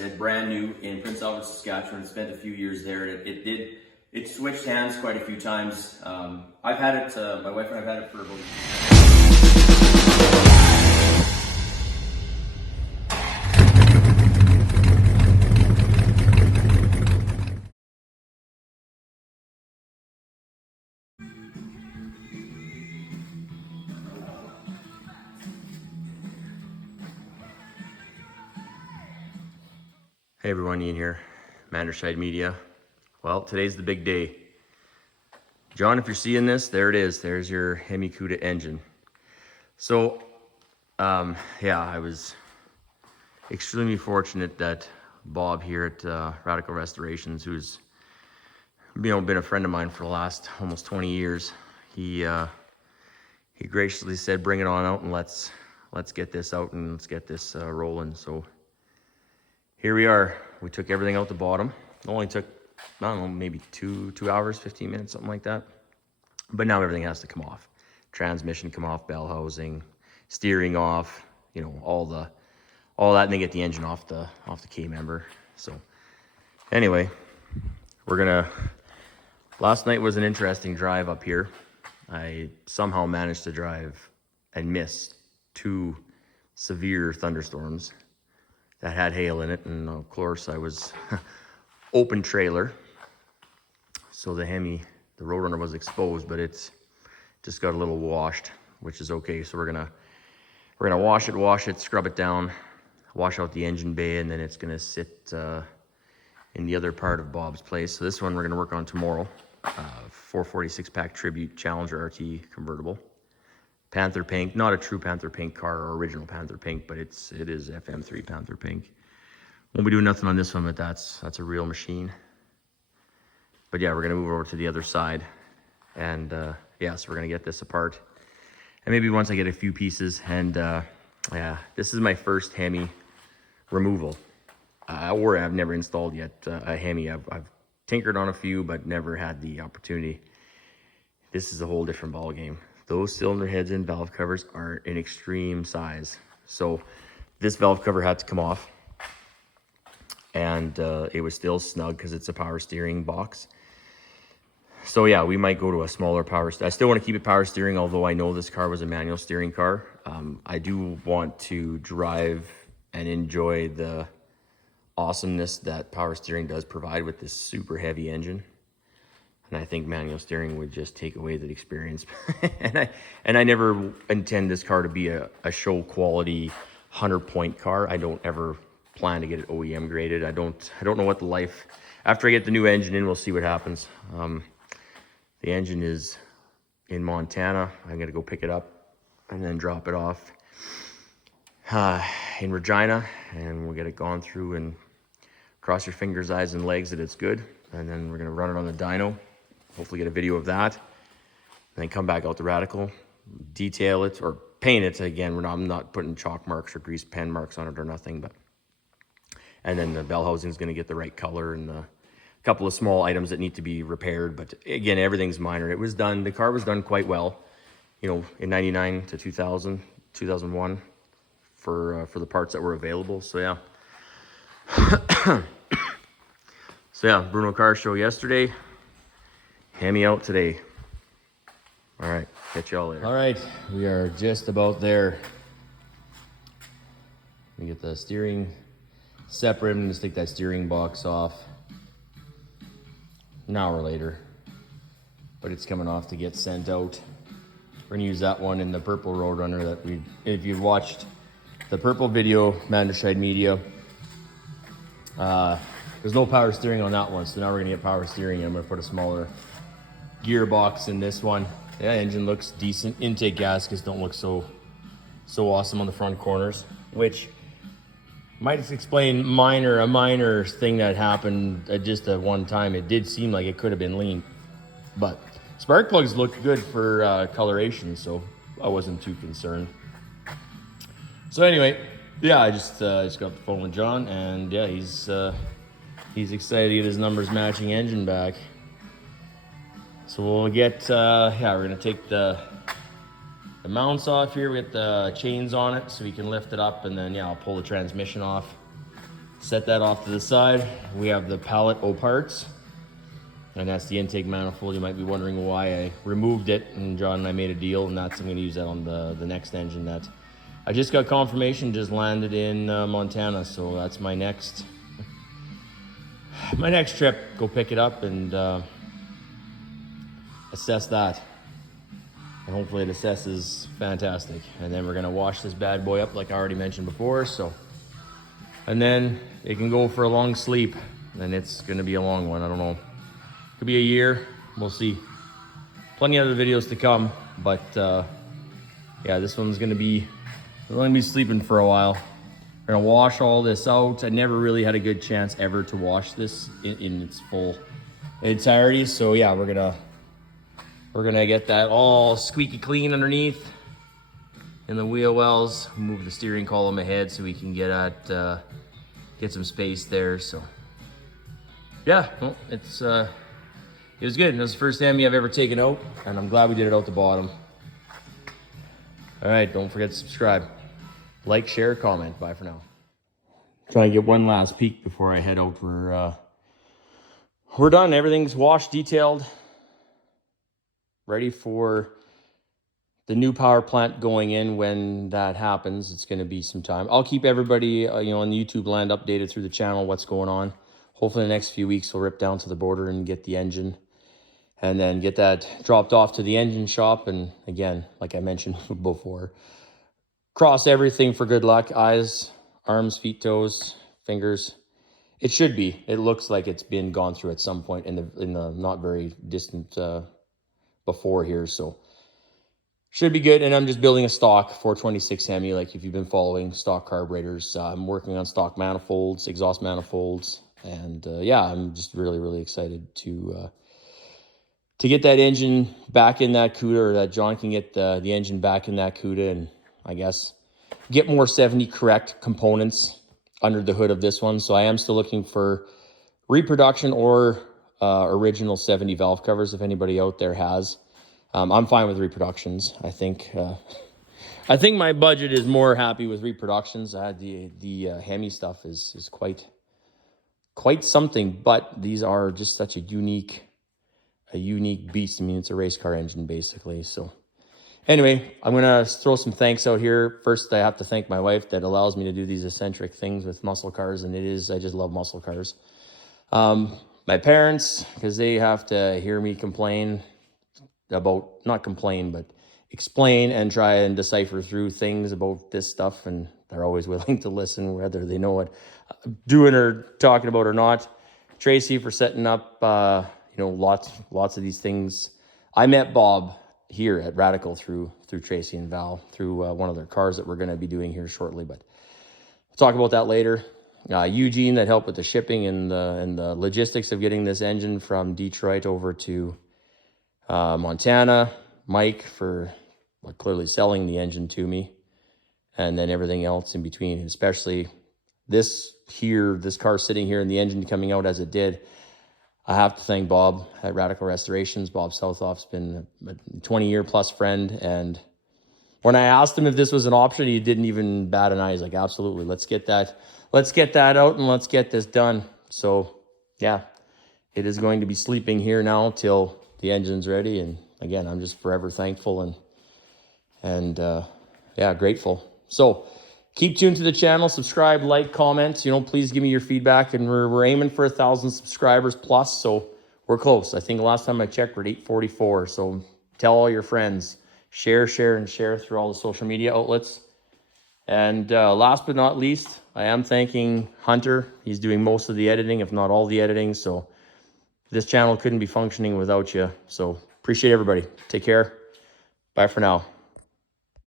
said, brand new in Prince Albert, Saskatchewan. Spent a few years there. It switched hands quite a few times. I've had it, my wife and I've had it for about. Hey everyone, Ian here, Manderscheid Media. Well, today's the big day. John, if you're seeing this, there it is. There's your Hemi Cuda engine. So, yeah, I was extremely fortunate that Bob here at Radical Restorations, who's been a friend of mine for the last almost 20 years, he graciously said, "Bring it on out and let's get this out and let's get this rolling." So. Here we are. We took everything out the bottom. It only took, I don't know, maybe two hours, 15 minutes, something like that. But now everything has to come off. Transmission come off, bell housing, steering off, you know, all that, and they get the engine off the K-member. So anyway, last night was an interesting drive up here. I somehow managed to drive and miss 2 severe thunderstorms that had hail in it, and of course I was open trailer, so the Roadrunner was exposed, but it's just got a little washed, which is okay. So we're gonna wash it, scrub it down, wash out the engine bay, and then it's gonna sit in the other part of Bob's place. So this one we're gonna work on tomorrow. 446 pack Tribute Challenger RT convertible. Panther pink, not a true Panther pink car or original Panther pink, but it is FM3 Panther pink. Won't be doing nothing on this one, but that's a real machine. But yeah, we're gonna move over to the other side, and yeah, so we're gonna get this apart, and maybe once I get a few pieces, and yeah, this is my first Hemi removal, or I've never installed yet a Hemi. I've tinkered on a few, but never had the opportunity. This is a whole different ball game. Those cylinder heads and valve covers are an extreme size. So this valve cover had to come off, and it was still snug because it's a power steering box. So yeah, we might go to a smaller power steering. I still want to keep it power steering, although I know this car was a manual steering car. I do want to drive and enjoy the awesomeness that power steering does provide with this super heavy engine. And I think manual steering would just take away the experience. and I never intend this car to be a show quality 100-point car. I don't ever plan to get it OEM graded. I don't know what the life, after I get the new engine in, we'll see what happens. The engine is in Montana. I'm gonna go pick it up and then drop it off in Regina, and we'll get it gone through, and cross your fingers, eyes, and legs that it's good. And then we're gonna run it on the dyno. Hopefully get a video of that, and then come back out to Radical, detail it or paint it again. I'm not putting chalk marks or grease pen marks on it or nothing, but, and then the bell housing is going to get the right color, and a couple of small items that need to be repaired. But again, everything's minor. It was done. The car was done quite well, you know, in 99 to 2000, 2001 for the parts that were available. So yeah. So yeah, Bruno Car Show yesterday. Hemi out today. All right, catch y'all later. All right, we are just about there. Let me get the steering separate. I'm gonna just take that steering box off an hour later, but it's coming off to get sent out. We're gonna use that one in the purple Roadrunner that if you've watched the purple video, Manderscheid Media, there's no power steering on that one, so now we're gonna get power steering. I'm gonna put a smaller gearbox in this one. Yeah, engine looks decent. Intake gaskets don't look so awesome on the front corners, which might explain a minor thing that happened at just at one time. It did seem like it could have been lean, but spark plugs look good for coloration, so I wasn't too concerned. So anyway, yeah, I just got the phone with John, and yeah, he's excited to get his numbers matching engine back. So we'll get, yeah, we're gonna take the mounts off here. We get the chains on it so we can lift it up, and then yeah, I'll pull the transmission off. Set that off to the side. We have the pallet O parts, and that's the intake manifold. You might be wondering why I removed it, and John and I made a deal, and I'm gonna use that on the next engine that I just got confirmation just landed in Montana. So that's my next trip. Go pick it up and assess that. And hopefully it assesses fantastic. And then we're gonna wash this bad boy up like I already mentioned before. So, and then it can go for a long sleep. And it's gonna be a long one, I don't know. Could be a year, we'll see. Plenty of other videos to come, but yeah, this one's gonna be sleeping for a while. We're gonna wash all this out. I never really had a good chance ever to wash this in its full entirety. So yeah, we're gonna get that all squeaky clean underneath in the wheel wells. Move the steering column ahead so we can get some space there. So yeah, well, it was good. It was the first Hemi I've ever taken out, and I'm glad we did it out the bottom. All right, don't forget to subscribe. Like, share, comment. Bye for now. Try to get one last peek before I head out. We're done. Everything's washed, detailed, ready for the new power plant going in. When that happens, it's going to be some time. I'll keep everybody, on the YouTube land updated through the channel what's going on. Hopefully, in the next few weeks, we'll rip down to the border and get the engine, and then get that dropped off to the engine shop. And again, like I mentioned before, cross everything for good luck. Eyes, arms, feet, toes, fingers. It should be. It looks like it's been gone through at some point in the not very distant before here. So should be good. And I'm just building a stock 426 Hemi. Like if you've been following stock carburetors, I'm working on stock manifolds, exhaust manifolds. And yeah, I'm just really, really excited to get that engine back in that Cuda, or that John can get the engine back in that Cuda, and I guess get more 70 correct components under the hood of this one. So I am still looking for reproduction or original 70 valve covers if anybody out there has. I'm fine with reproductions. I think my budget is more happy with reproductions. The Hemi stuff is quite something, but these are just such a unique beast. I mean, it's a race car engine basically. So anyway, I'm gonna throw some thanks out here. First, I have to thank my wife that allows me to do these eccentric things with muscle cars, and I just love muscle cars. My parents, because they have to hear me complain about, not complain, but explain and try and decipher through things about this stuff, and they're always willing to listen, whether they know what I'm doing or talking about or not. Tracy for setting up, lots of these things. I met Bob here at Radical through Tracy and Val, through one of their cars that we're going to be doing here shortly, but we'll talk about that later. Eugene, that helped with the shipping and the logistics of getting this engine from Detroit over to Montana. Mike for clearly selling the engine to me, and then everything else in between, especially this car sitting here and the engine coming out as it did. I have to thank Bob at Radical Restorations. Bob Southoff's been a 20-year plus friend, and when I asked him if this was an option, he didn't even bat an eye. He's like, absolutely, let's get that out and let's get this done. So yeah, it is going to be sleeping here now till the engine's ready. And again, I'm just forever thankful and yeah, grateful. So keep tuned to the channel, subscribe, like, comment, please give me your feedback. And we're aiming for 1,000 subscribers plus. So we're close. I think the last time I checked, we're at 844. So tell all your friends, share through all the social media outlets. And last but not least, I am thanking Hunter. He's doing most of the editing, if not all the editing. So this channel couldn't be functioning without you. So appreciate everybody. Take care. Bye for now.